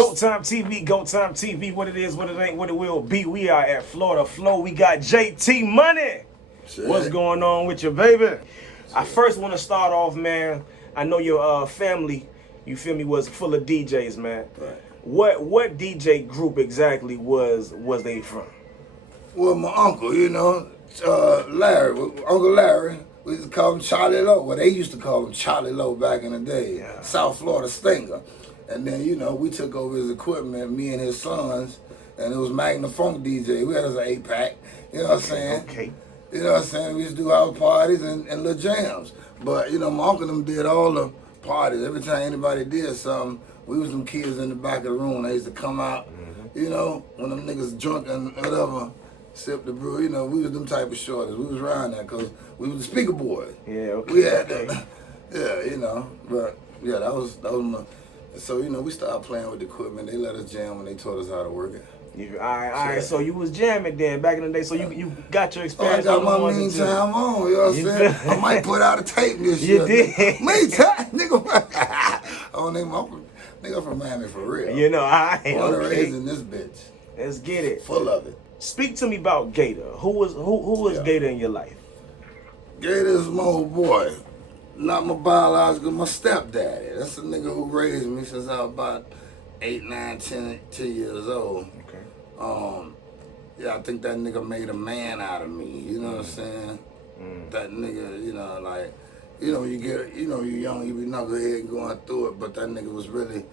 Go Time TV, Go Time TV, what it is, what it ain't, what it will be. We are at Fla Flo. We got JT Money. Shit. What's going on with you, baby? Shit. I first want to start off, man. I know your family, you feel me, was full of DJs, man. Right. What DJ group exactly was they from? Well, my uncle, you know, Larry, Uncle Larry, we used to call him Charlie Lowe. Well, they used to call him Charlie Lowe back in the day. Yeah. South Florida Stinger. And then, you know, we took over his equipment, me and his sons, and it was Magna Funk DJ. We had us an 8-pack, you know what I'm saying? Okay. You know what I'm saying? We used to do house parties and little jams. But, you know, my uncle them did all the parties. Every time anybody did something, we was them kids in the back of the room. They used to come out, you know, when them niggas drunk and whatever, sip the brew. You know, we was them type of shorties. We was around that because we was the speaker boys. Yeah, okay. We had that. Yeah, you know. But, yeah, that was my... So, you know, we started playing with the equipment. They let us jam when they taught us how to work it. All right. So you was jamming then back in the day. So you got your experience. I got my mean time on. You know what I'm saying? I might put out a tape this year. You did. Mean time, nigga. Oh, nigga from Miami for real. You know, I Born and raised in this bitch. Let's get it. Full of it. Speak to me about Gator. Who was Gator in your life? Gator is my old boy. Not my biological, my stepdaddy. That's the nigga who raised me since I was about 8, 9, 10 years old. Okay. Yeah, I think that nigga made a man out of me. You know what I'm saying? That nigga, you know, like, you know, you're young, you be knucklehead going through it, but that nigga was really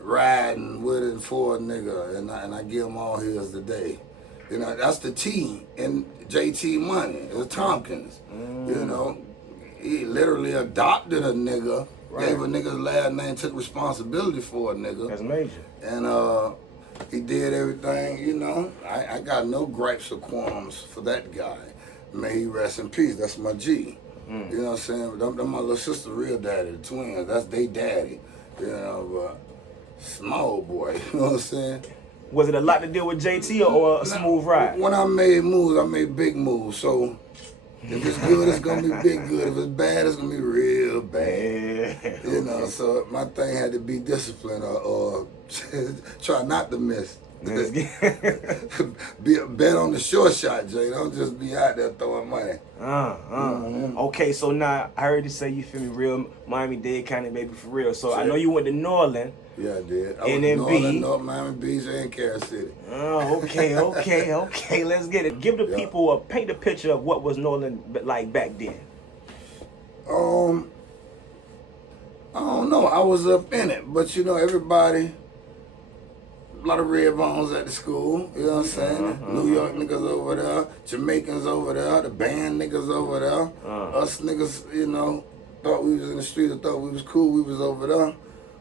riding with it and for a nigga, and I give him all his today. You know, that's the T in JT Money. It's Tompkins. You know, he literally adopted a nigga, gave a nigga's last name, took responsibility for a nigga. That's major. And he did everything, you know. I got no gripes or qualms for that guy. May he rest in peace. That's my G. You know what I'm saying? Them my little sister, real daddy, the twins. That's they daddy. You know, but small boy. You know what I'm saying? Was it a lot to deal with JT or a smooth ride? When I made moves, I made big moves. So if it's good, it's gonna be big good. If it's bad, it's gonna be real bad. Yeah. You know, so my thing had to be discipline or try not to miss. Be a bet on the short shot, Jay. Don't just be out there throwing money. Okay, so now I heard you say you feel me, real Miami-Dade County baby for real. So I know you went to New Orleans. Yeah, I did. I NMB. went to North Miami Beach and Carol City. Oh, okay. Let's get it. Give the people paint a picture of what was New Orleans like back then. I don't know. I was up in it, but you know, everybody. A lot of red bones at the school, you know what I'm saying? New York niggas over there, Jamaicans over there, the band niggas over there. Us niggas, you know, thought we was in the street, or thought we was cool, we was over there.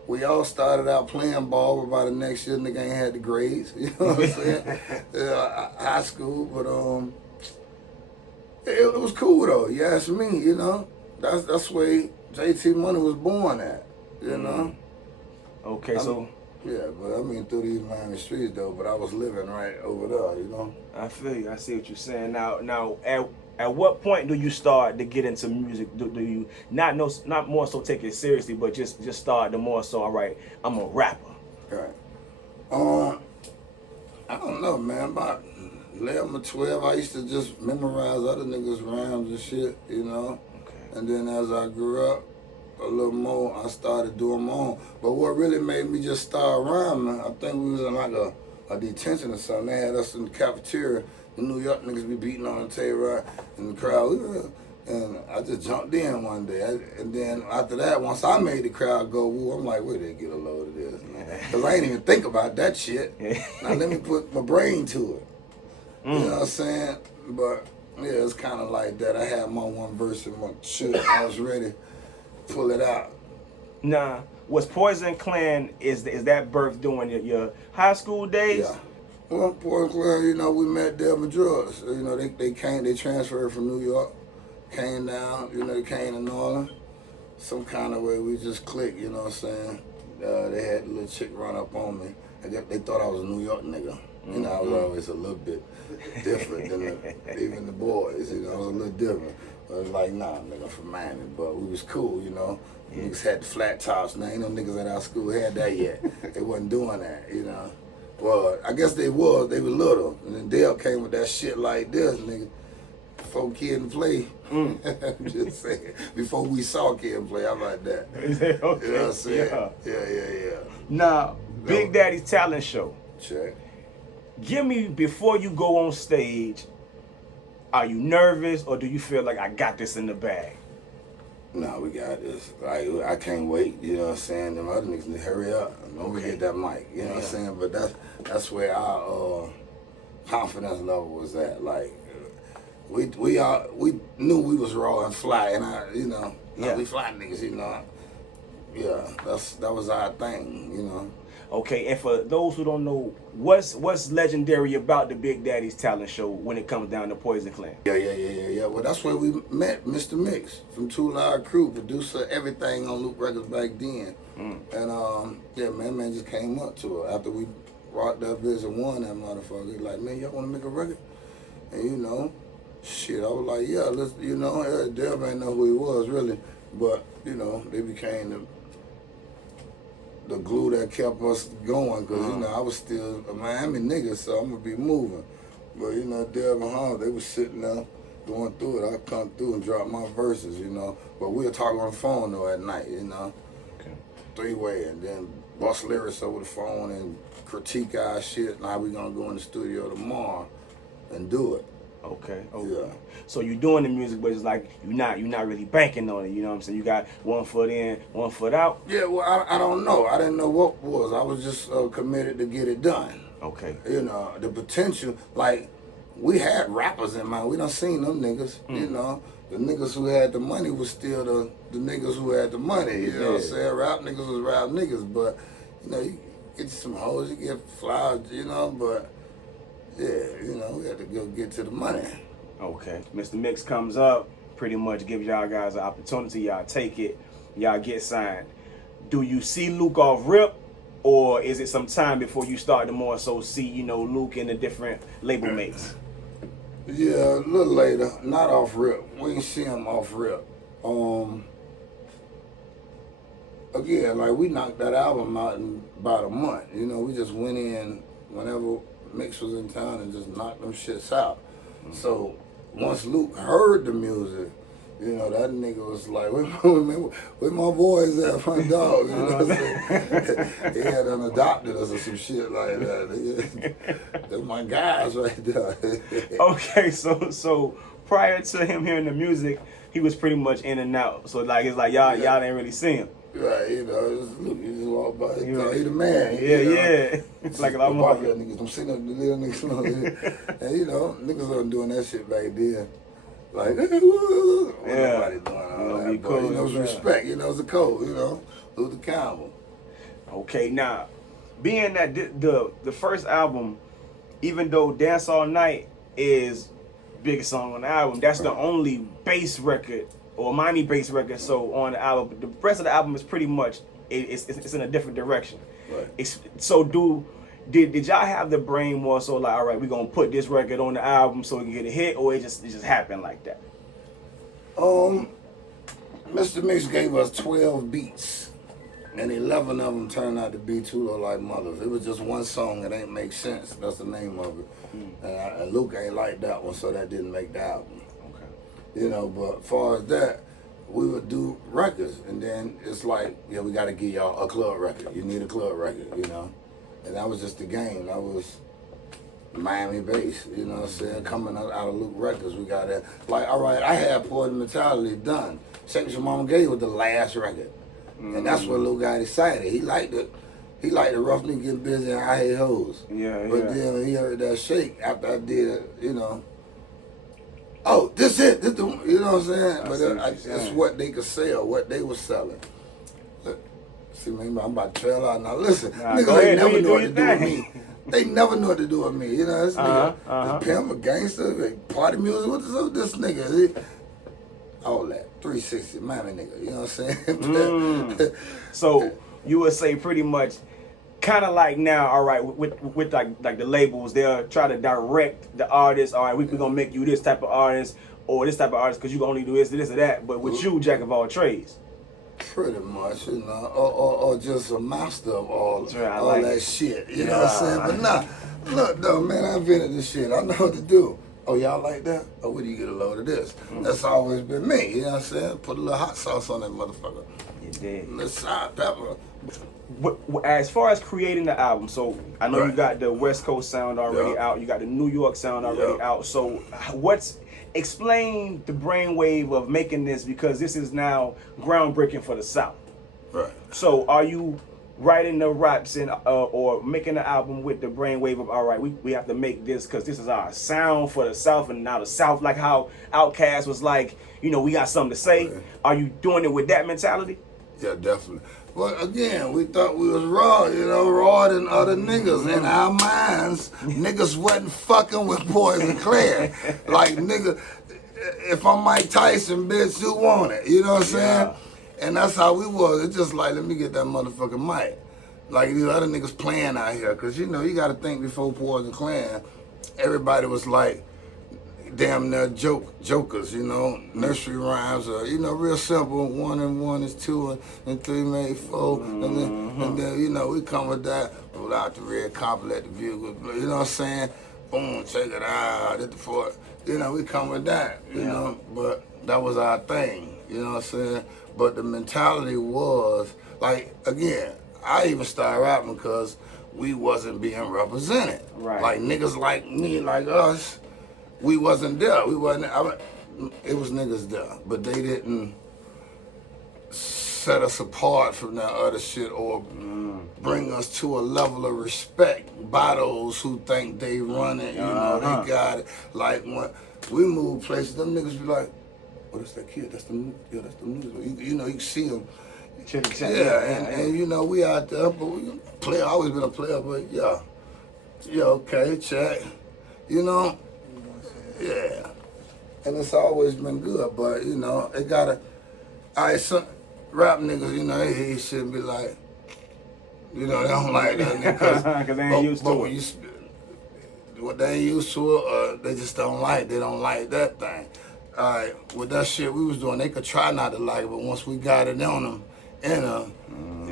We all started out playing ball, but by the next year, nigga ain't had the grades, you know what I'm saying? High school, but it was cool though, you ask me, you know? That's where JT Money was born at, you know? Okay, so... Yeah, but I mean through these Miami streets though, but I was living right over there, you know? I feel you. I see what you're saying. Now at what point do you start to get into music? Do you not more so take it seriously, but just start the more so, all right, I'm a rapper? Right. I don't know, man. About 11 or 12, I used to just memorize other niggas' rhymes and shit, you know? Okay. And then as I grew up, a little more, I started doing my own. But what really made me just start rhyming, I think we was in like a detention or something. They had us in the cafeteria. The New York niggas be beating on the table, right? And the crowd, and I just jumped in one day. And then after that, once I made the crowd go woo, I'm like, where they get a load of this? Because I ain't even think about that shit. Now let me put my brain to it. You know what I'm saying? But yeah, it's kind of like that. I had my one verse in my shit. I was ready. Pull it out. Nah, was Poison Clan, is that birth during your high school days? Yeah. Well, Poison Clan, you know, we met Delma Drugs. You know, they transferred from New York, came down, you know, they came to New Orleans. Some kind of way we just clicked, you know what I'm saying? They had a little chick run up on me. They thought I was a New York nigga. You know, I was always a little bit different than even the boys, you know, I was a little different. But it's like, nah, nigga, from Miami. But we was cool, you know. Niggas had the flat tops. Now, ain't no niggas at our school had that yet. They wasn't doing that, you know. Well, I guess they was. They were little. And then Dale came with that shit like this, nigga. Before Kid and Play. I'm just saying. Before we saw Kid and Play, how about that? Okay. You know what I'm saying? Yeah. Now, Big Daddy's talent show. Check. Give me, before you go on stage, are you nervous or do you feel like I got this in the bag? No, we got this. Like, I can't wait, you know what I'm saying? Them other niggas need to hurry up. Don't we get that mic, you know what I'm saying? But that's where our confidence level was at. Like, we knew we was raw and fly, and we fly niggas, you know. Yeah, that was our thing, you know. Okay, and for those who don't know, what's legendary about the Big Daddy's talent show when it comes down to Poison Clan? Yeah. Well, that's where we met Mr. Mix from Two Loud Crew, producer, everything on Loop Records back then. And man just came up to her after we rocked up this and won that motherfucker. He's like, man, y'all want to make a record? And you know, shit, I was like, yeah, let's, you know, Deb ain't know who he was really, but you know, they became the glue that kept us going, because, you know, I was still a Miami nigga, so I'm going to be moving. But, you know, Deb and Hall, they was sitting there going through it. I come through and drop my verses, you know. But we'll talk on the phone, though, at night, you know. Okay. Three-way, and then bust lyrics over the phone and critique our shit, and how we going to go in the studio tomorrow and do it. Okay. Yeah. So you're doing the music, but it's like you're not really banking on it. You know what I'm saying? You got 1 foot in, 1 foot out. Yeah, well, I don't know. I didn't know what was. I was just committed to get it done. Okay. You know, the potential, like, we had rappers in mind. We done seen them niggas, you know. The niggas who had the money was still the niggas who had the money. You know what I'm saying? Rap niggas was rap niggas, but, you know, you get some hoes, you get flowers, you know, but, yeah, you know, we had to go get to the money. Okay. Mr. Mix comes up, pretty much gives y'all guys an opportunity. Y'all take it. Y'all get signed. Do you see Luke off rip, or is it some time before you start to more so see, you know, Luke and the different label mates? Yeah, a little later. Not off rip. We ain't see him off rip. Again, like, we knocked that album out in about a month. You know, we just went in whenever Mix was in town and just knocked them shits out. So once Luke heard the music, you know, that nigga was like, where my boys at, my dog? You know what I'm saying? He had adopted us or some shit like that. They're my guys right there. Okay, so prior to him hearing the music, he was pretty much in and out. So like it's like y'all didn't really see him. Right, you know, Luke, you just walk by, he the man. Yeah, you know? Yeah. It's like a lot of niggas, I'm sitting up the little niggas, and you know, niggas wasn't doing that shit back then. Like, nobody doing all that, but, you know, it's respect, you know, it's a code, you know, who's accountable. Okay, now, being that the first album, even though Dance All Night is biggest song on the album, that's the only bass record, or Miami bass record, so on the album, the rest of the album is pretty much, it's in a different direction. Right. So did y'all have the brain more so like, all right, we're gonna put this record on the album so we can get a hit, or it just happened like that? Mr. Mix gave us 12 beats, and 11 of them turned out to be Two Low Like Mothers. It was just one song that ain't make sense. That's the name of it. And Luke ain't like that one, so that didn't make the album. Okay. You know, but as far as that, we would do records, and then it's like, yeah, we got to give y'all a club record. You need a club record, you know. And that was just the game. That was Miami bass, you know what I'm saying? Coming out of Luke Records, we got that. Like, all right, I had Poison Mentality done. Shake Your Mama Gay was the last record. And that's what Luke got excited. He liked it. He liked the rough nigga getting busy and I hate hoes. But then when he heard that shake after I did it, you know, oh, this it. This the, you know what I'm saying? But it's what they could sell, what they were selling. See, man, I'm about to trail out now. Listen, niggas ain't never knew what to do with me. They never knew what to do with me. You know, this nigga, this pimp, a gangster, party music, what is up this nigga? All that. 360, Miami nigga, you know what I'm saying? So you would say pretty much, kind of like now, all right, with like the labels, they'll try to direct the artist. All right, we're gonna make you this type of artist, or this type of artist because you can only do this or that. But with you, jack of all trades. Pretty much, you know, or just a master of all like that shit. You know what I'm saying? But nah, look though, man, I invented this shit. I know what to do. Oh, y'all like that? Oh, where do you get a load of this? That's always been me. You know what I'm saying? Put a little hot sauce on that motherfucker. You did. A little salt pepper. As far as creating the album, so I know you got the West Coast sound already out. You got the New York sound already out. So explain the brainwave of making this, because this is now groundbreaking for the South. Right. So are you writing the raps and or making the album with the brainwave of, all right, we have to make this because this is our sound for the South, and now the South, like how Outkast was like, you know, we got something to say. Right. Are you doing it with that mentality? Yeah, definitely. But again, we thought we was raw, you know, raw than other niggas. In our minds, niggas wasn't fucking with Poison Claire. Like, nigga, if I'm Mike Tyson, bitch, who want it? You know what I'm saying? And that's how we was. It's just like, let me get that motherfucking mic. Like, these other niggas playing out here. Because, you know, you got to think before Poison Clan, everybody was like, damn near jokers, you know, nursery rhymes, or, you know, real simple. 1 and 1 is 2, and 3 made 4, and then you know, we come with that without the red carpet, let the view, you know what I'm saying? Boom, check it out, hit the fort. You know, we come with that, you know, but that was our thing, you know what I'm saying? But the mentality was, like, again, I even started rapping because we wasn't being represented. Right. Like, niggas like me, like us, we wasn't there. We wasn't. It was niggas there, but they didn't set us apart from that other shit or bring us to a level of respect by those who think they run it. You know, they got it. Like when we move places, them niggas be like, "Oh, that's that kid. That's the niggas." You know, you can see them. And you know, we out there, but we player. Always been a player, but yeah, okay, check. You know. Yeah, and it's always been good, but you know, it gotta. Some rap niggas, you know, he shouldn't be like, you know, they don't like that nigga because they ain't used to it. What they ain't used to it, they just don't like. They don't like that thing. All right, with that shit we was doing, they could try not to like it, but once we got it on them,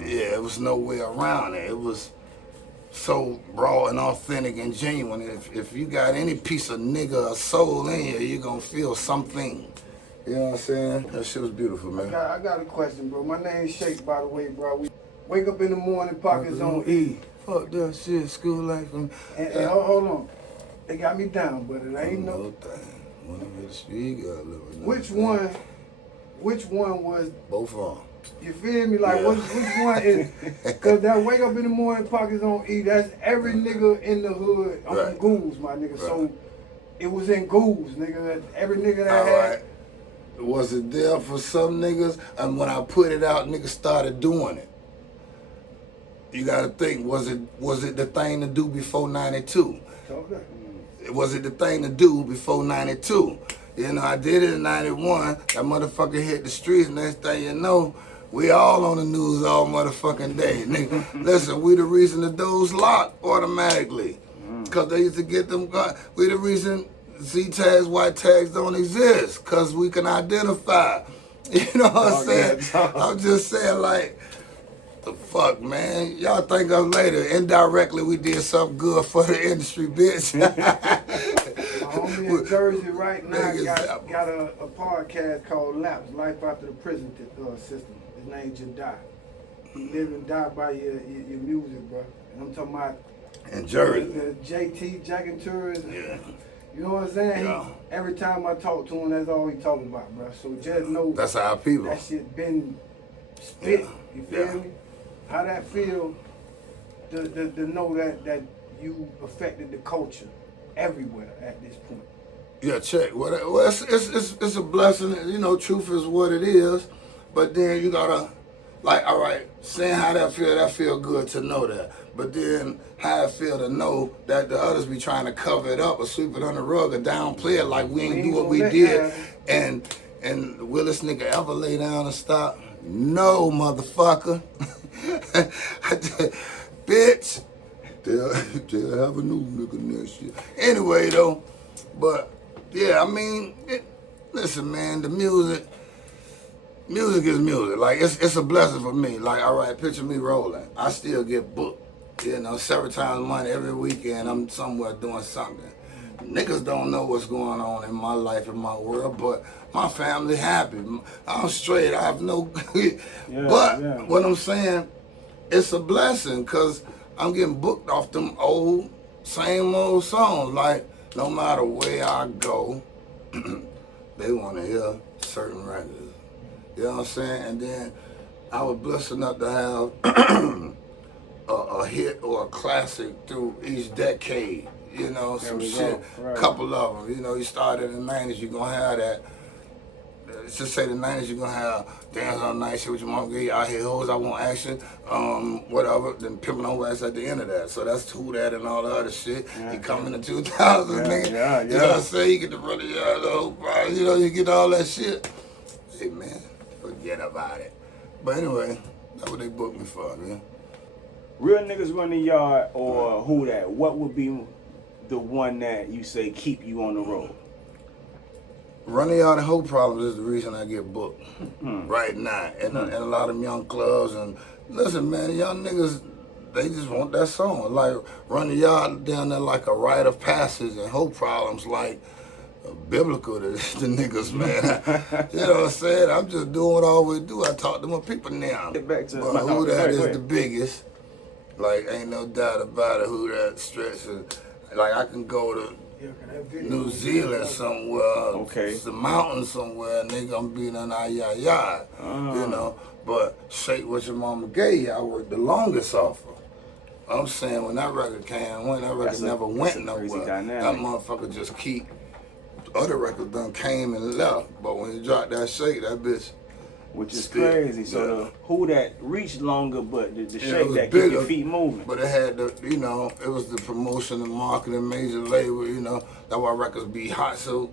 yeah, it was no way around it. It was so raw and authentic and genuine. If you got any piece of nigga or soul in you, you're gonna feel something. You know what I'm saying? That shit was beautiful, man. I got a question, bro. My name's Shake, by the way, bro. We wake up in the morning, pockets on E. Fuck that shit, school life. And hold on. They got me down, but it ain't no thing. Which one was? Both of them. You feel me? Like, which one is? Because that wake up in the morning, pockets on E, that's every nigga in the hood on Ghouls, my nigga. So it was in Ghouls, nigga. Every nigga that had. Was it there for some niggas? And when I put it out, niggas started doing it. You gotta think, was it the thing to do before 92? Okay. Was it the thing to do before 92? You know, I did it in 91. That motherfucker hit the streets. Next thing you know, we all on the news all motherfucking day. Nigga, listen, we the reason the doors locked automatically. Because they used to get them guns. We the reason Z tags, white tags don't exist. Because we can identify. You know what I'm saying? I'm just saying, like, the fuck, man? Y'all think of later. Indirectly, we did something good for the industry, bitch. Homie in Jersey right now got a podcast called Laps, Life After the Prison System. His name Jedi. He live and die by your music, bro. And I'm talking about in Jersey. The JT, Jack and Tours. Yeah. You know what I'm saying? Yeah. Every time I talk to him, that's all he talking about, bro. So just know that's our people. That shit been spit. You feel me? How that feel to know that you affected the culture everywhere at this point? Yeah, check. Well, it's a blessing. You know, truth is what it is. But then you gotta, like, all right, saying how that feel good to know that. But then how it feel to know that the others be trying to cover it up or sweep it under the rug or downplay it like we ain't do what we did. And will this nigga ever lay down and stop? No, motherfucker. Bitch. They'll have a new nigga next year. Anyway, though, but yeah, I mean, Listen, man, the music is music. Like, it's a blessing for me. Like, all right, picture me rolling. I still get booked, you know, several times a month, every weekend. I'm somewhere doing something. Niggas don't know what's going on in my life, in my world, but my family happy. I'm straight. I have no... But what I'm saying, it's a blessing, because I'm getting booked off them same old songs. Like, no matter where I go, they want to hear certain records. You know what I'm saying? And then I was blessed enough to have a hit or a classic through each decade. You know, some shit, right. Couple of them. You know, you started in the 90s, you're going to have that. Let's just say the 90s, you're going to have Dance All Night, Shit With Your Mom Gave You, I Hear Hoes, I Want Action, whatever. Then Pimpin' On Wax at the end of that. So that's Who That and all the other shit. You come in the 2000s, nigga. You know what I'm saying? You get the Brother Yard, the whole part, you know, you get all that shit. Hey, man, forget about it. But anyway, that's what they booked me for, man. Real Niggas Run the Yard or Who That? What would be the one that you say keep you on the road? Run the Yard and Whole Problems is the reason I get booked right now. And a lot of them young clubs. And listen, man, young niggas, they just want that song. Like, Run the Yard down there like a rite of passage, and Whole Problems like biblical to the niggas, man. You know what I'm saying? I'm just doing what I always do. I talk to my people now. Get back to but Who That is the biggest. Like, ain't no doubt about it. Who That stretches. Like, I can go to New Zealand somewhere, the mountains somewhere, nigga, I'm being an ay-yi-yi, you know. But Shake What Your Mama Gave You, I worked the longest off of. I'm saying when that record came, that record never went nowhere. That motherfucker just keep, other records done came and left. But when you drop that Shake, that bitch. Which is crazy. So the Who That reached longer, but the Shake that keep your feet moving. But it had the, you know, it was the promotion and marketing, major label, you know. That's why records be hot so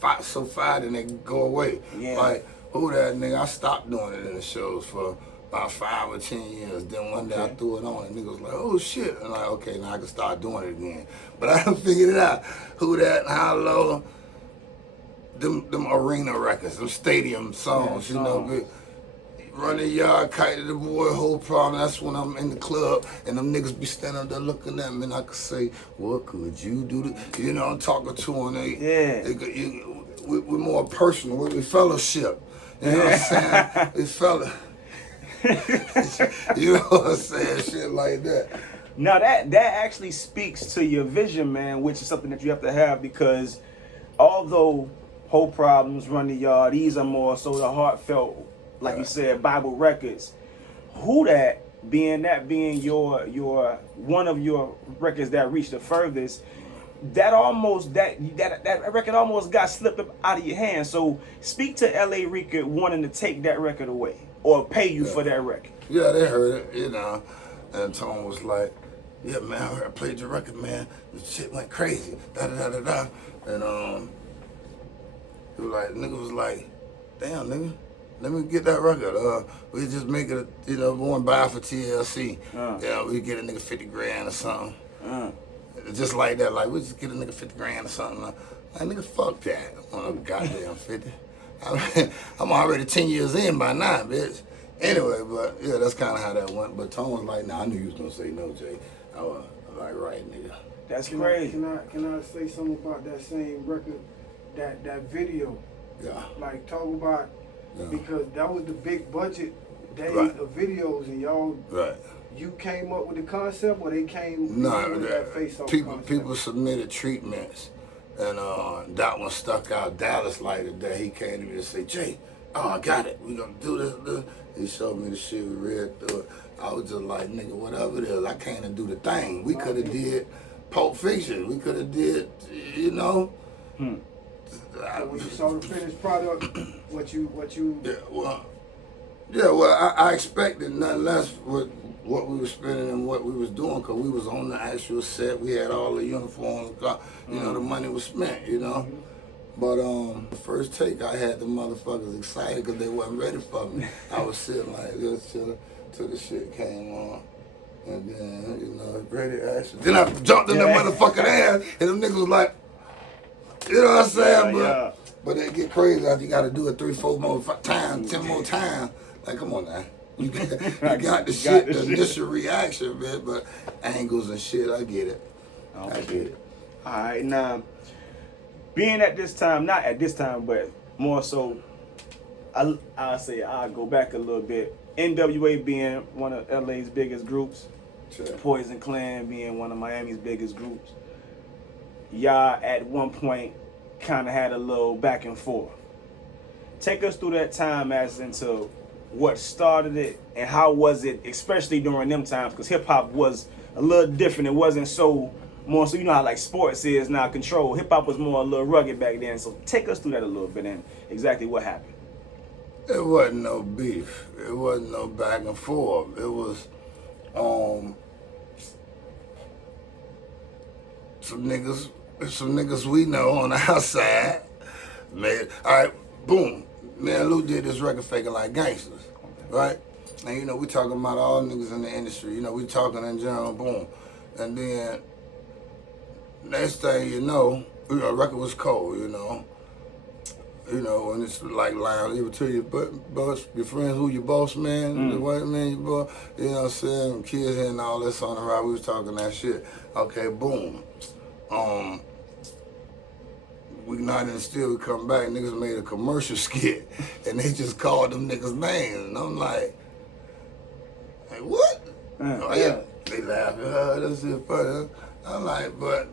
fast and they go away. Yeah. Like, Who That, nigga, I stopped doing it in the shows for about 5 or 10 years. Then one day I threw it on and niggas was like, oh shit. And I'm like, okay, now I can start doing it again. But I done figured it out. Who That, How Low, them arena records, them stadium songs, you know. Run the Yard, Kite to the Boy, Whole Problem. That's when I'm in the club and them niggas be standing up there looking at me and I could say, what could you do? You know, I'm talking to them. We're more personal. We fellowship. You know what I'm saying? We fella. You know what I'm saying? Shit like that. Now that actually speaks to your vision, man, which is something that you have to have, because although Whole Problems, Run the Yard, these are more so the heartfelt, like you said, Bible records. Who That being your one of your records that reached the furthest, that record almost got slipped up out of your hands. So speak to LA Record wanting to take that record away or pay you for that record. Yeah, they heard it, you know. And Tone was like, yeah, man, I played your record, man. The shit went crazy. Da-da-da-da-da. And he was like, nigga was like, damn, nigga, let me get that record. We just make it, you know, go and buy for TLC. Yeah, we get a nigga 50 grand or something. Just like that, like, we just get a nigga 50 grand or something. Like, nigga, fuck that. I want a goddamn 50. I'm already 10 years in by now, bitch. Anyway, but yeah, that's kind of how that went. But Tone was like, nah, I knew you was gonna say no, Jay. I was like, right, nigga. That's crazy. Can I say something about that same record? That video, like talk about, because that was the big budget days of videos, and y'all, you came up with the concept, or they came with that face-off concept? People submitted treatments, and that one stuck out. Dallas like it that he came to me and say, Jay, I got it. We gonna do this. He showed me the shit, we read through it. I was just like, nigga, whatever it is, I came to do the thing. We could have did Pulp Fiction. We could have did, you know. So when you saw the finished product, what you? Yeah, well, I expected nothing less with what we were spending and what we was doing, because we was on the actual set. We had all the uniforms, you know, the money was spent, you know. But the first take, I had the motherfuckers excited because they wasn't ready for me. I was sitting like this till the shit came on. And then, you know, ready action. Then I jumped in that motherfucking ass, and them niggas was like, you know what I'm saying? But it get crazy after you got to do it 3, 4 more times, 10 more times. Like, come on now. You got the shit, the initial reaction, man, but angles and shit, I get it. Okay. I get it. All right, now, being at this time, not at this time, but more so, I'll say I'll go back a little bit. NWA being one of LA's biggest groups, Sure. Poison Clan being one of Miami's biggest groups. Y'all at one point kind of had a little back and forth. Take us through that time as into what started it and how was it, especially during them times, because hip hop was a little different. It wasn't so more so, you know how like sports is now controlled. Hip hop was more a little rugged back then. So take us through that a little bit and exactly what happened. It wasn't no beef. It wasn't no back and forth. It was some niggas we know on the outside. Man, all right, boom. Me and Lou did this record Faking Like Gangsters, right? And you know, we talking about all niggas in the industry. You know, we talking in general, boom. And then next thing you know, record was cold, you know. You know, and it's like lying, even to your boss, your friends, who your boss man, the white man, your boss, you know what I'm saying? Kids and all this on the ride, we was talking that shit. Okay, boom. We not in still, we come back, niggas made a commercial skit, and they just called them niggas names, and I'm like what? Oh yeah. They laughing, this is funny. I'm like, but,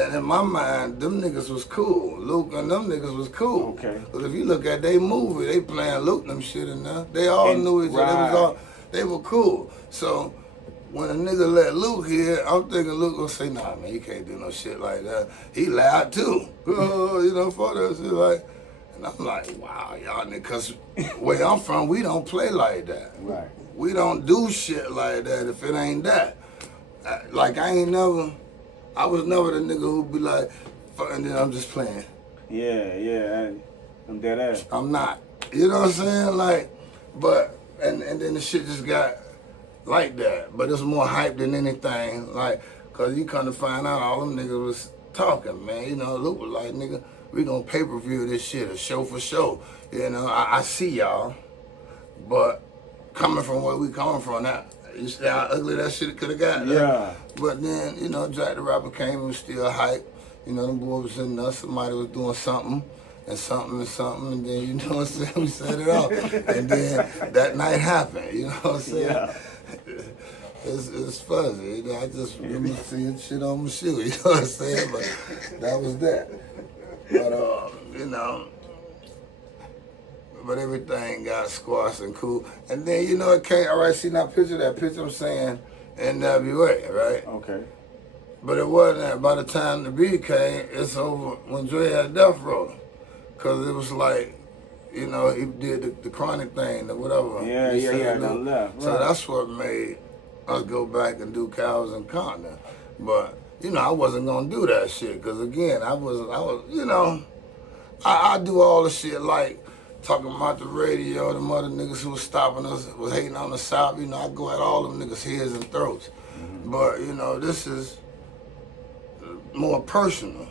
and in my mind, them niggas was cool. Luke and them niggas was cool. Okay. But if you look at they movie, they playing Luke and them shit in there. They all knew each other. They were cool. So when a nigga let Luke hear, I'm thinking Luke gonna say, nah, man, you can't do no shit like that. He loud too. You know, for that shit like. And I'm like, wow, y'all niggas, cause where I'm from, we don't play like that. Right. We don't do shit like that if it ain't that. Like I was never the nigga who be like, and then I'm just playing. Yeah, I'm dead ass. I'm not. You know what I'm saying? Like, but, and then the shit just got like that. But it's more hype than anything. Like, cause you come to find out all them niggas was talking, man. You know, Luke was like, nigga, we gonna pay-per-view this shit, a show for show. You know, I see y'all, but coming from where we coming from, that, you see how ugly that shit could have got? Yeah. But then, you know, Jack the Rapper came and was still hype. You know, them boys was in there, somebody was doing something, and then, you know what I'm saying, we set it off. And then that night happened, you know what I'm saying? Yeah. It's fuzzy, you know, I just remember seeing shit on my shoe, you know what I'm saying? But that was that. But, you know, but everything got squashed and cool. And then, you know, it came, all right, see now that picture I'm saying, NWA, right? Okay. But it wasn't that. By the time the beat came, it's over when Dre had Death Row. Because it was like, you know, he did the chronic thing or whatever. Yeah, nothing left. Right. So that's what made us go back and do Cows and Continent. But, you know, I wasn't going to do that shit. Because, again, I was, you know, I do all the shit like talking about the radio, the other niggas who was stopping us, was hating on the South. You know, I go at all them niggas' heads and throats. But, you know, this is more personal.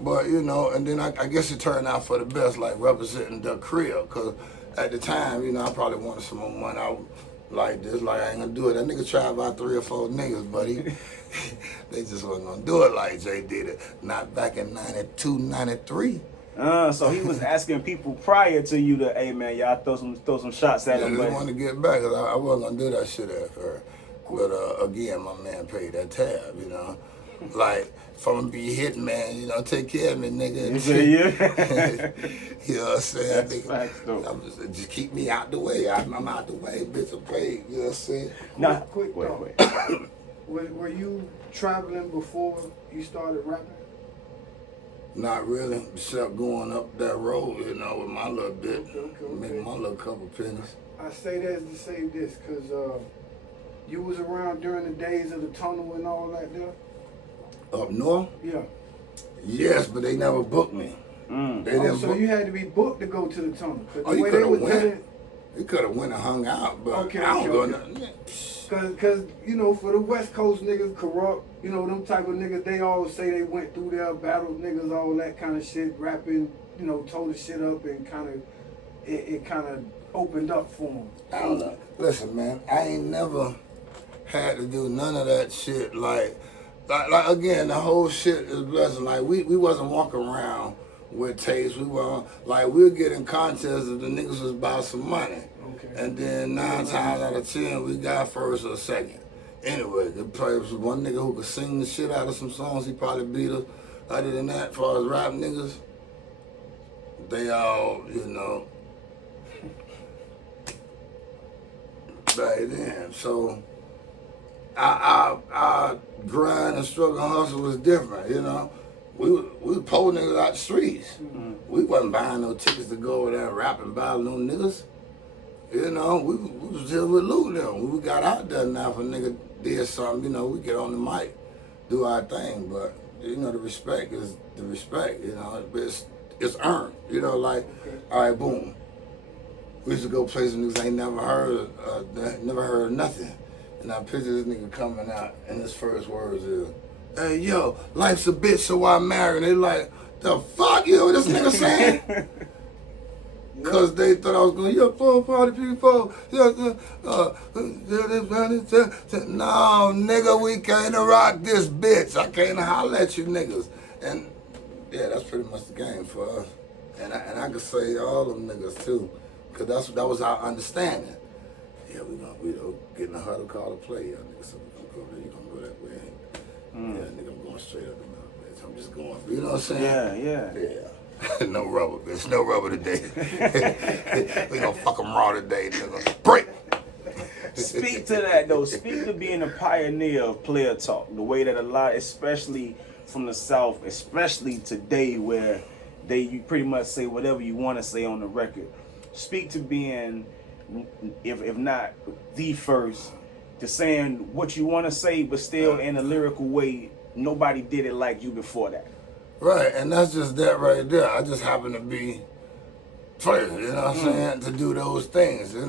But, you know, and then I guess it turned out for the best, like representing the crib. Because at the time, you know, I probably wanted some more money out like this. Like, I ain't going to do it. That nigga tried about 3 or 4 niggas, buddy. They just wasn't going to do it like Jay did it. Not back in 92, 93. So he was asking people prior to you to, hey man, y'all throw some shots at him. I just wanted to get back, because I wasn't going to do that shit at first. But again, my man paid that tab, you know. Like, if I'm going to be hit, man, you know, take care of me, nigga. You know what I'm saying? That's facts, though. Just keep me out the way. I'm out the way, bitch, I'm paid. You know what I'm saying? Nah, Quick thought. Were you traveling before you started rapping? Not really, except going up that road, you know, with my little bit, Okay. making my little couple pennies. I say that to say this, because you was around during the days of the tunnel and all that there? Up north? Yeah. Yes, but they never booked me. They didn't So book. you had to be booked to go to the tunnel. Oh, you could have went? He could have went and hung out, but Okay, I don't go okay. nothing. Cause you know, for the West Coast niggas, corrupt, you know, them type of niggas, they always say they went through there, battled niggas, all that kind of shit, rapping, you know, tore the shit up and kind of, it kind of opened up for them. I don't know. Listen, man, I ain't never had to do none of that shit. Like again, the whole shit is blessing. Like we wasn't walking around with tapes. We were like we'll get in contests if the niggas was about some money. Okay. And then 9 times out of 10 we got first or second. Anyway, the player was one nigga who could sing the shit out of some songs. He probably beat us. Other than that, as far as rap niggas, they all, you know, back then. So our grind and struggle and hustle was different, you know. We were poor niggas out the streets. Mm-hmm. We wasn't buying no tickets to go over there and rap and battle no niggas. You know, we was just with Lou them. When we got out there now, if a nigga did something, you know, we get on the mic, do our thing. But, you know, the respect is the respect, you know. It's earned, you know, like, all right, boom. We used to go places niggas ain't never heard of nothing. And I picture this nigga coming out, and his first words is, hey, yo, life's a bitch, so I marry. And they like, the fuck, you know what this nigga saying? Because they thought I was going, yeah, party people, no, nigga, we came to rock this bitch. I came to holler at you niggas. And, yeah, that's pretty much the game for us. And I could say all them niggas, too, because that was our understanding. Yeah, we gonna get in the huddle, call a play, y'all niggas. So we gonna go there, you gonna go that way. Yeah, nigga, I'm going straight up the middle, bitch. I'm just going, you know what I'm saying? Yeah. No rubber, bitch. No rubber today. We gonna fuck them raw today, nigga. Break! Speak to that, though. Speak to being a pioneer of player talk. The way that a lot, especially from the South, especially today where you pretty much say whatever you want to say on the record. Speak to being, if not the first, to saying what you want to say, but still in a lyrical way. Nobody did it like you before that. Right, and that's just that right there. I just happen to be first, you know what I'm saying, to do those things. You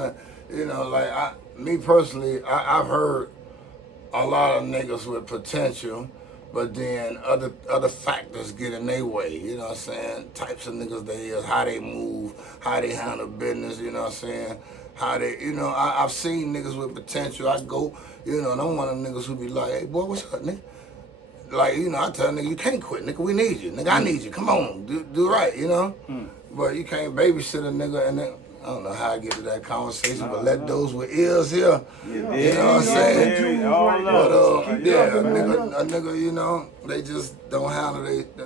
know, like me personally, I've heard a lot of niggas with potential, but then other factors get in their way, you know what I'm saying? Types of niggas they is, how they move, how they handle business, you know what I'm saying? How they, you know, I've seen niggas with potential. I go, you know, and I'm one of them niggas who be like, hey, boy, what's up, nigga? Like, you know, I tell a nigga, you can't quit, nigga, we need you. Nigga, I need you, come on, do right, you know? But you can't babysit a nigga and then, I don't know how I get to that conversation, but let those with ears hear. You know what I'm saying? But yeah, a nigga, you know, they just don't handle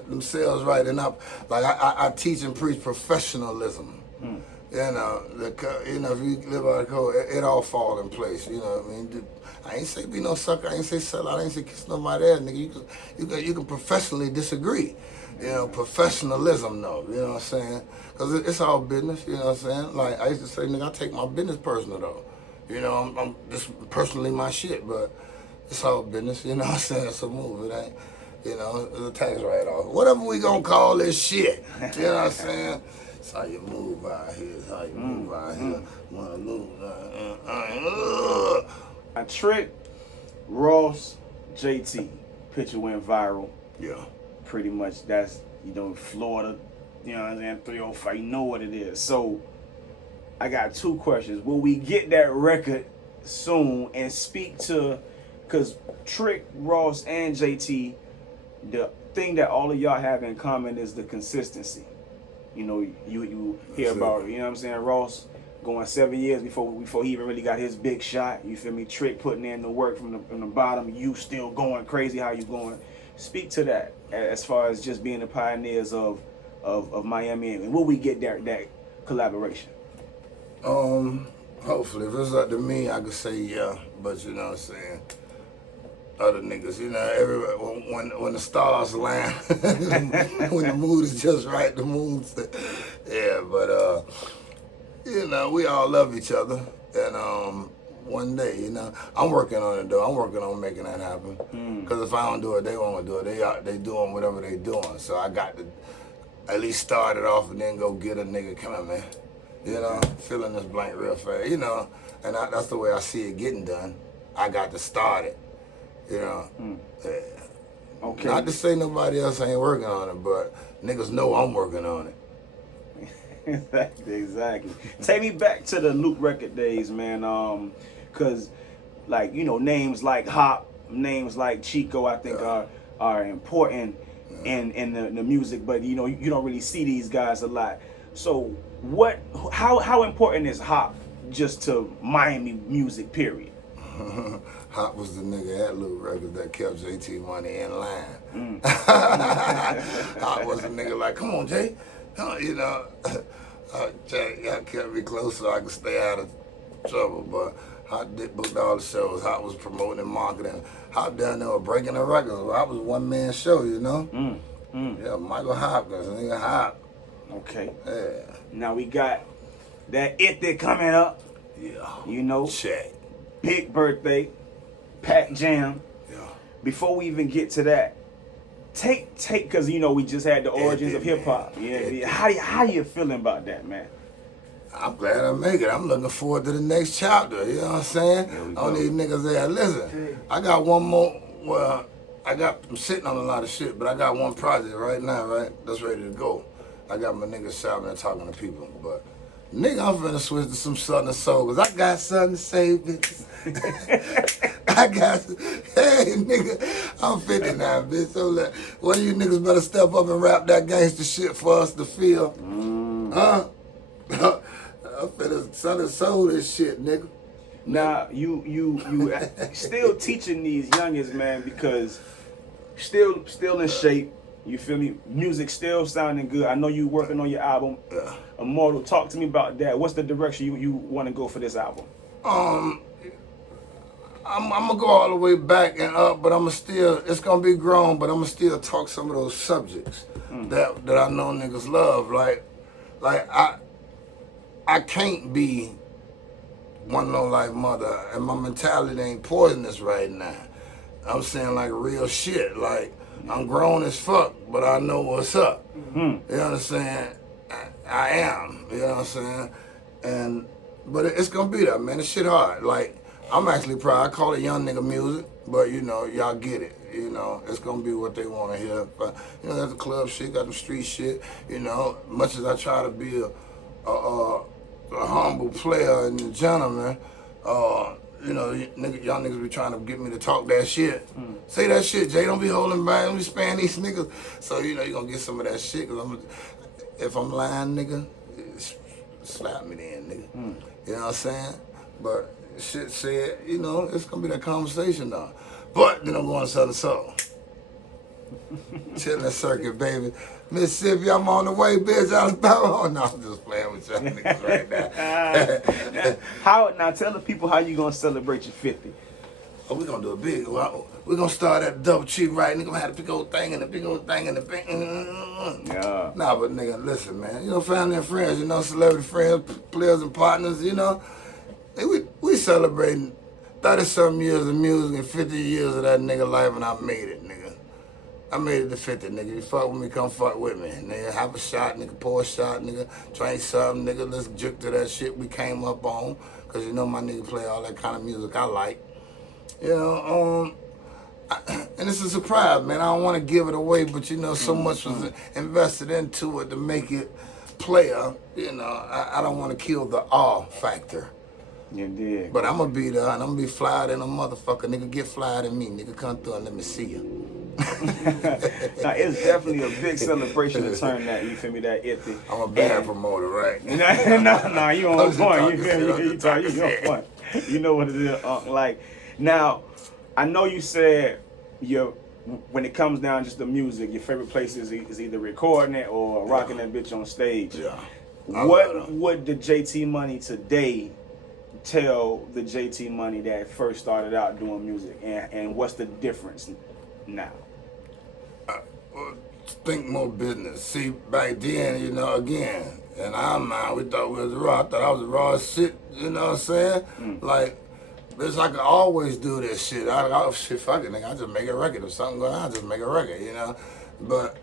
themselves right. And I teach and preach professionalism. You know, if you live by the code, it all fall in place. You know what I mean? I ain't say be no sucker. I ain't say sell out. I ain't say kiss nobody ass, nigga. You can professionally disagree. You know, professionalism, though. You know what I'm saying? Because it's all business. You know what I'm saying? Like I used to say, nigga, I take my business personal, though. You know, I'm just personally my shit, but it's all business. You know what I'm saying? It's a move. It ain't. You know, it's a tax write-off. Whatever we gonna call this shit. You know what I'm saying? It's how you move out here. It's how you move out here. Wanna move? Trick, Ross, JT, picture went viral. Yeah. Pretty much that's, you know, Florida, you know what I'm saying, 305, you know what it is. So I got 2 questions. Will we get that record soon? And speak to, because Trick, Ross, and JT, the thing that all of y'all have in common is the consistency. You know, you hear about, you know what I'm saying, Ross going 7 years before he even really got his big shot. You feel me? Trick putting in the work from the bottom. You still going crazy how you going. Speak to that as far as just being the pioneers of Miami, and will we get that collaboration? Hopefully, if it's up to me, I could say yeah, but you know what I'm saying. Other niggas, you know, when the stars land, when the mood is just right, the moon's, yeah. But you know, we all love each other, and one day, you know, I'm working on it though. I'm working on making that happen. Because if I don't do it, they won't do it. They doing whatever they doing. So I got to at least start it off and then go get a nigga. Come on, man. You know, filling this blank real fast. You know, and that's the way I see it getting done. I got to start it. You know. Okay. Not to say nobody else ain't working on it, but niggas know I'm working on it. Exactly. Take me back to the Luke record days, man. Cause like, you know, names like Hop, names like Chico, I think are important in the music, but you know, you don't really see these guys a lot. So how important is Hop just to Miami music, period? Hop was the nigga at Luke Records that kept JT Money in line. Hop was the nigga like, come on, Jay. You know, Jack kept me close so I could stay out of trouble. But Hop did booked all the shows. Hop was promoting and marketing. Hop down there was breaking the records. Hop was a one-man show, you know? Yeah, Michael Hopkins, nigga Hop. Okay. Yeah. Now we got that It That coming up. Yeah. You know? Check. Big birthday, Pac Jam. Yeah. Before we even get to that, take because you know we just had the origins of hip hop. Yeah. How you feeling about that, man? I'm glad I make it. I'm looking forward to the next chapter. You know what I'm saying? All these niggas there. Listen, I got one more. Well, I'm sitting on a lot of shit, but I got one project right now, right? That's ready to go. I got my niggas shouting and talking to people, but. Nigga, I'm finna switch to some Southern Soul, cause I got something to say, bitch. Hey, nigga, I'm 50 now, bitch. So one of you niggas better step up and rap that gangster shit for us to feel. Huh? I'm finna Southern Soul this shit, nigga. Now, you still teaching these youngins, man, because still in shape. You feel me? Music still sounding good. I know you working on your album, Immortal. Talk to me about that. What's the direction you want to go for this album? I'm gonna go all the way back and up, but it's gonna be grown, but I'm gonna still talk some of those subjects that I know niggas love. Like I can't be one no life mother, and my mentality ain't poisonous right now. I'm saying like real shit. Like I'm grown as fuck, but I know what's up. You understand? I am. You know what I'm saying? But it's gonna be that, man. This shit hard. Like I'm actually proud. I call it young nigga music, but you know, y'all get it. You know, it's gonna be what they want to hear. But you know, that's the club shit, got the street shit. You know, much as I try to be a humble player and a gentleman, you know, y'all niggas be trying to get me to talk that shit. Say that shit, Jay. Don't be holding back. Don't be sparing these niggas. So you know, you gonna get some of that shit. Cause if I'm lying, nigga, slap me then, nigga. You know what I'm saying? But shit said, you know, it's gonna be that conversation now. But then I'm going to Southern Soul. Chilling circuit, baby. Mississippi, I'm on the way, bitch. Alabama. Oh, no, I'm just playing with y'all niggas right now. Now tell the people how you gonna celebrate your 50. Oh, we're gonna do a big. We're gonna start at the double cheap, right? Nigga, gonna have the big old thing and the big old thing and the big. Yeah. Nah, but nigga, listen, man. You know, family and friends. You know, celebrity friends, players and partners. You know, we celebrating 30-something years of music and 50 years of that nigga life, and I made it, nigga. I made it to 50, nigga. You fuck with me, come fuck with me. Nigga, have a shot, nigga, pour a shot, nigga. Drink something, nigga. Let's juke to that shit we came up on. Cause you know my nigga play all that kind of music I like. You know, and it's a surprise, man. I don't want to give it away, but you know, so much was invested into it to make it player. You know, I don't want to kill the awe factor. You did. But I'm gonna be there, and I'm gonna be flyer than a motherfucker. Nigga, get flyer than me. Nigga, come through and let me see you. Now, it's definitely a big celebration to turn that, you feel me, that iffy. I'm a bad promoter, right? No, you on point. You feel me? You on point. You know what it is. Like, now, I know you said when it comes down just the music, your favorite place is either recording it or rocking that bitch on stage. Yeah. What would the JT Money today tell the JT Money that first started out doing music, and what's the difference now? Think more business. See, back then, you know, again, in our mind, we thought we was raw. I thought I was raw as shit, you know what I'm saying? Like, bitch, I could always do this shit. Shit, fuck it, nigga. I just make a record. If something going on, I just make a record, you know? But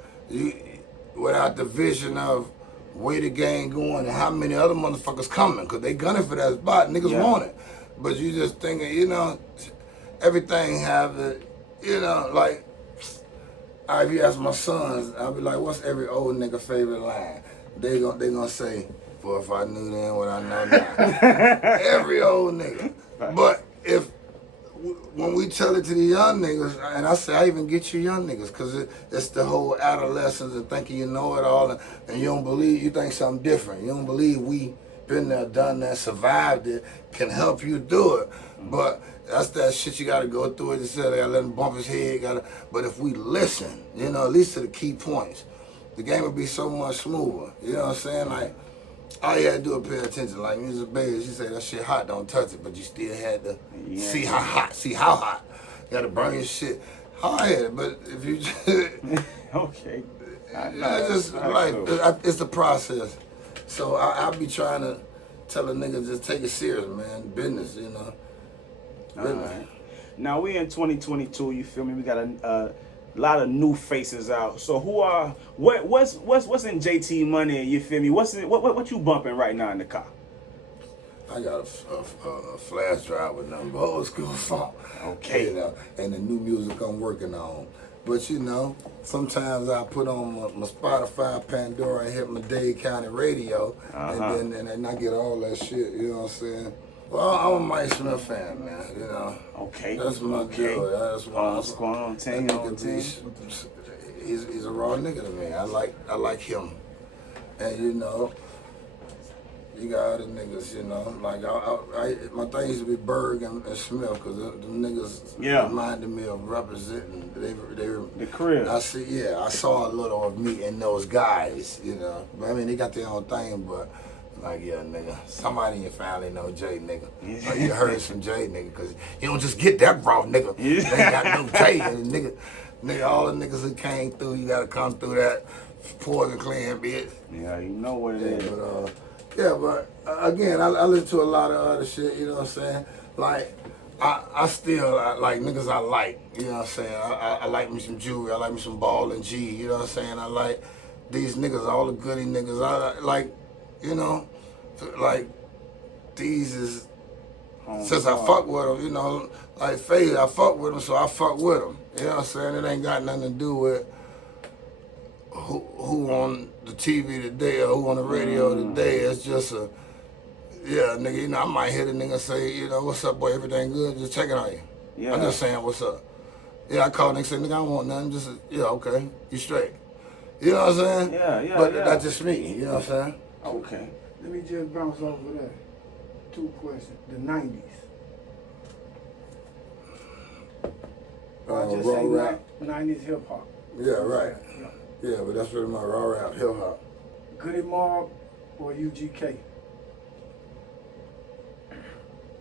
without the vision of way the game going and how many other motherfuckers coming, because they gunning for that spot. Niggas want it. But you just thinking, you know, everything have it, you know, like, if you ask my sons, I'll be like, what's every old nigga favorite line? They gonna say, for if I knew then what I know now. Every old nigga. But when we tell it to the young niggas, and I say, I even get you young niggas, because it's the whole adolescence and thinking you know it all, and you don't believe, you think something different. You don't believe we been there, done that, survived it, can help you do it. But that's that shit you gotta go through it. You said I gotta let him bump his head, but if we listen, you know, at least to the key points, the game would be so much smoother. You know what I'm saying? Like, all you had to do is pay attention. Like Music Baby, she said that shit hot, don't touch it, but you still had to see how hot. You gotta burn your shit. Hard, but if you just okay. it's just like it's the process. So I'll be trying to tell a nigga just take it serious, man. Business, you know. Business. Right. Now we in 2022. You feel me? We got a lot of new faces out. So what's in JT Money? You feel me? What you bumping right now in the car? I got a flash drive with nothing but old school funk. Okay. You know, and the new music I'm working on. But you know, sometimes I put on my Spotify, Pandora, and hit my Dade County radio, and then I get all that shit. You know what I'm saying? Well, I'm a Mike Smith fan, man. You know. Okay. That's my deal. That's what's going on, 10 on 10. He's a raw nigga to me. I like him, and you know. You got other niggas, you know, like my thing used to be Berg and Smith, because the niggas reminded me of representing. The crib. I saw a little of me in those guys, you know. But I mean, they got their own thing, but like, yeah, nigga, somebody in your family know Jay, nigga. Like, you heard some Jay, nigga, because you don't just get that raw, nigga. They ain't got no Jay, nigga. All the niggas who came through, you gotta come through that poison clan, bitch. Yeah, you know what it is. But, yeah, but again, I listen to a lot of other shit, you know what I'm saying? Like, I still like niggas I like, you know what I'm saying? I like me some Jewelry, I like me some Ball and G, you know what I'm saying? I like these niggas, all the goody niggas. I like, you know, like, these is, since I fuck with them, you know, like Faye, I fuck with them, so I fuck with them. You know what I'm saying? It ain't got nothing to do with who on the TV today or who on the radio today. It's just nigga, you know, I might hit a nigga say, you know, what's up, boy, everything good? Just checking on you. Yeah. I'm just saying, what's up? Yeah, I call nigga, say, nigga, I don't want nothing. Just, okay, you straight. You know what I'm saying? Yeah. But that's just me, you know what I'm saying? Okay. Let me just bounce over that. 2 questions. The 90s. I just say rap. 90s hip hop. Yeah, right. Yeah, but that's really my raw rap, hip hop. Goody Mob or UGK?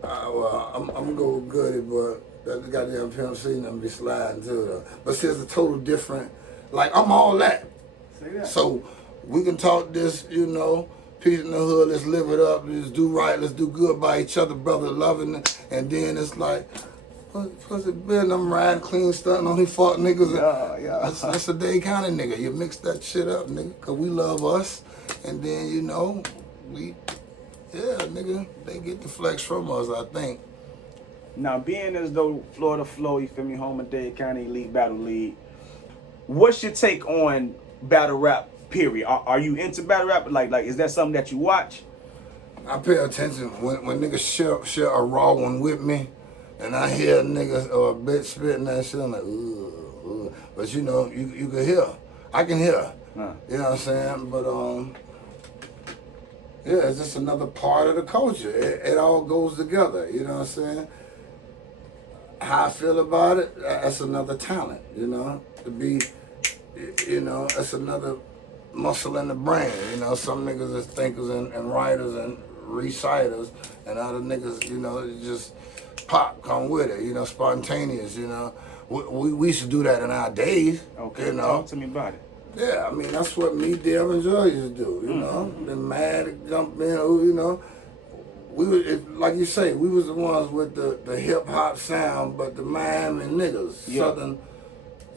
Well, I'm gonna go with Goody, but that goddamn Pimp C and them be sliding too, though. But see, it's a total different. Like, I'm all that. Say that. So we can talk this, you know, peace in the hood. Let's live it up. Let's do right. Let's do good by each other, brother, loving it. And then it's like, what's it been? I'm riding clean, stunting on these fuck niggas. Yeah. That's a Dade County nigga. You mix that shit up, nigga, because we love us. And then, you know, nigga, they get the flex from us, I think. Now, being as though Fla Flo, you feel me, home of Dade County Elite Battle League, what's your take on battle rap, period? Are you into battle rap? Like, is that something that you watch? I pay attention when niggas share a raw one with me. And I hear niggas or a bitch spitting that shit, I'm like, ooh. But you know, you can hear. I can hear. You know what I'm saying? But it's just another part of the culture. It all goes together, you know what I'm saying? How I feel about it, that's another talent, you know? To be, you know, that's another muscle in the brain. You know, some niggas is thinkers and writers and reciters, and other niggas, you know, just pop, come with it, you know, spontaneous, you know. We used to do that in our days. Okay, you know. Talk to me about it. Yeah, I mean, that's what me, Dev, and Joy used to do, you know. The mad, jump in, you know. Like you say, we was the ones with the hip-hop sound, but the Miami niggas, Southern,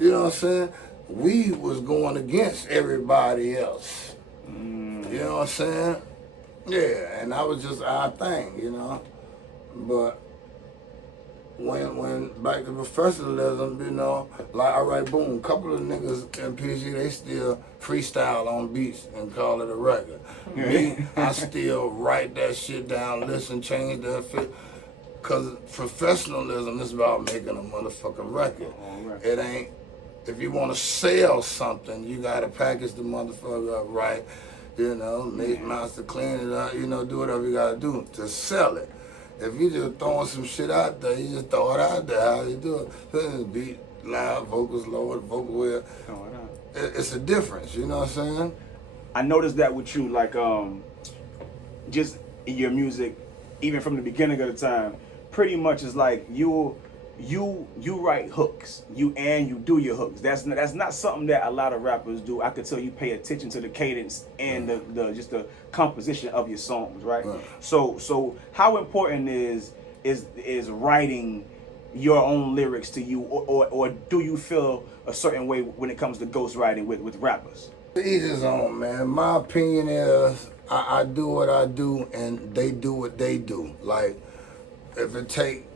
you know what I'm saying? We was going against everybody else. You know what I'm saying? Yeah, and that was just our thing, you know. But when back to professionalism, you know, like alright, boom, couple of niggas in PG, they still freestyle on beats and call it a record. Me, I still write that shit down, listen, change that fit. Cause professionalism is about making a motherfucking record. It ain't, if you wanna sell something, you gotta package the motherfucker up right, you know, make master, clean it up, you know, do whatever you gotta do to sell it. If you just throwing some shit out there, you just throw it out there. How you do it? Beat loud, vocals lower, vocal well. It's a difference. You know what I'm saying? I noticed that with you, like just in your music, even from the beginning of the time, pretty much is like you write hooks, you do your hooks. That's not something that a lot of rappers do. I could tell you pay attention to the cadence and the just the composition of your songs, right? So how important is writing your own lyrics to you, or do you feel a certain way when it comes to ghostwriting with rappers? Each his own, man. My opinion is I do what I do and they do what they do. Like if it take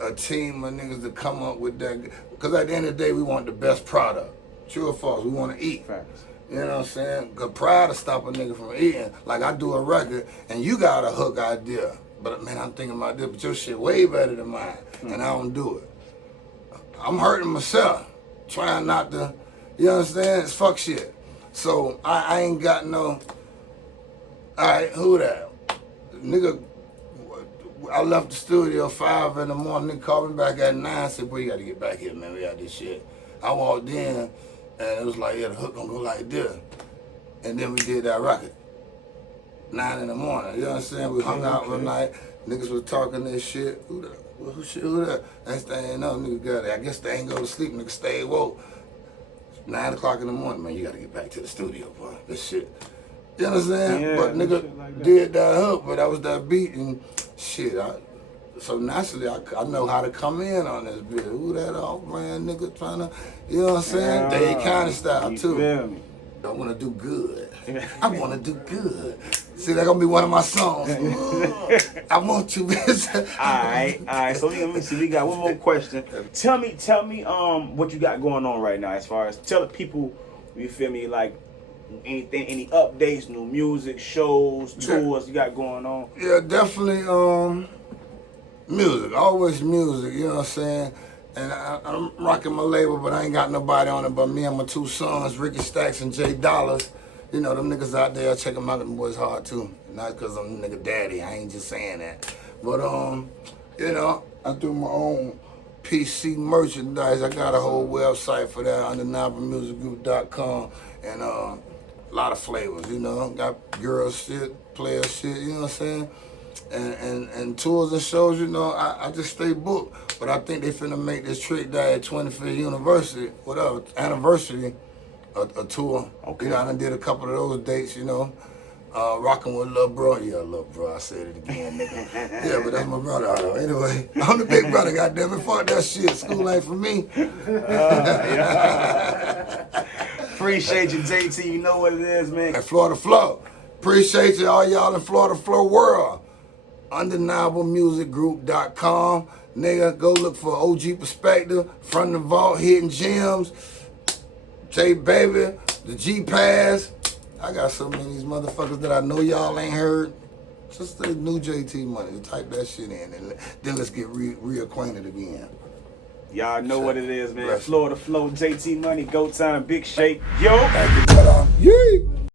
a team of niggas to come up with that, because at the end of the day, we want the best product. True or false? We want to eat. Facts. You know what I'm saying? Because pride to stop a nigga from eating. Like I do a record and you got a hook idea, but man, I'm thinking about this, but your shit way better than mine, and I don't do it. I'm hurting myself, trying not to, you understand? It's fuck shit. So I ain't got no, all right, who that? Nigga, I left the studio 5 in the morning. Nigga called me back at 9. Said, "Boy, you got to get back here, man. We got this shit." I walked in, and it was like, "Yeah, the hook gonna go like this." And then we did that record. 9 in the morning. You know what I'm saying? We hung out one night. Niggas was talking this shit. Who that? Who that? Next thing you know, nigga got it. I guess they ain't go to sleep. Nigga stayed woke. 9 o'clock in the morning, man. You got to get back to the studio, boy. This shit. You understand? Yeah, but nigga like did that hook, but that was that beat and shit. So naturally, I know how to come in on this bit. Who that off-brand nigga trying to, you know what I'm saying? They kind of style too. I want to do good. I want to do good. See, that's gonna be one of my songs. I want to. Alright. So let me see. We got one more question. Tell me, what you got going on right now as far as tell the people, you feel me, like anything, any updates, new music, shows, tours you got going on? Yeah, definitely. Music, always music. You know what I'm saying? And I'm rocking my label, but I ain't got nobody on it but me and my 2 sons, Ricky Stacks and Jay Dollars. You know, them niggas out there, check them out, them boys hard too. Not because I'm nigga daddy, I ain't just saying that. But, you know, I do my own PC merchandise. I got a whole website for that, undeniablemusicgroup.com, and a lot of flavors, you know. Got girl shit, player shit, you know what I'm saying? And tours and shows, you know, I just stay booked. But I think they finna make this trick down at 25th anniversary, a tour. Okay. You know, I done did a couple of those dates, you know. Rocking with Lil Bro. Yeah, Lil Bro, I said it again, nigga. Yeah, but that's my brother. Anyway, I'm the big brother, goddammit. Fuck that shit. School ain't for me. Appreciate you, JT. You know what it is, man. And Fla Flo. Appreciate you, all y'all in Fla Flo world. undeniablemusicgroup.com. Nigga, go look for OG Perspective, Front of the Vault, Hidden Gems, J Baby, the G Pass. I got so many of these motherfuckers that I know y'all ain't heard. Just the new JT Money. Type that shit in, and then let's get reacquainted again. Y'all know what it is, man. Fla Flo, JT Money, Go Time, Big Shake. Yo! Thank you, brother. Yeah.